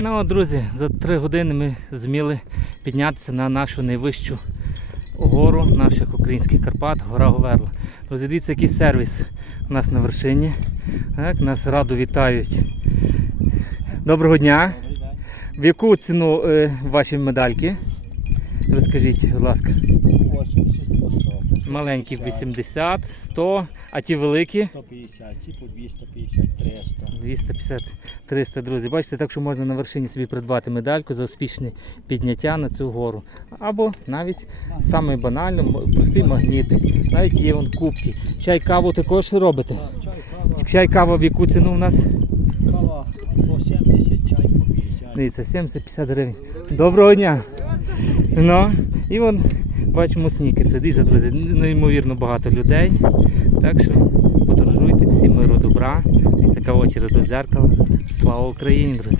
Ну, от, друзі, за три години ми зміли піднятися на нашу найвищу гору наших українських Карпат, гора Говерла. Друзі, дивіться, який сервіс у нас на вершині. Так, нас радо вітають. Доброго дня. В яку ціну е, ваші медальки? Розкажіть, будь ласка. 80 по 100. Маленькі 80, 100, а ті великі 150, ці по 250, 300. 250, 300, друзі. Бачите, так що можна на вершині собі придбати медальку за успішне підняття на цю гору. Або навіть саме банально, простий магнітик. Навіть є вон кубки. Чай, каву також робите. Так, чай, кава, Чай, кава в яку ціну у нас? кава по 70, чай по 50. Дивіться, 70-50 гривень. Доброго дня! Ну, і вон, бачимо, сніки. Дивіться, друзі, неймовірно багато людей. Так що подорожуйте, всім миру добра. така через до дзеркала. Слава Україні, друзі!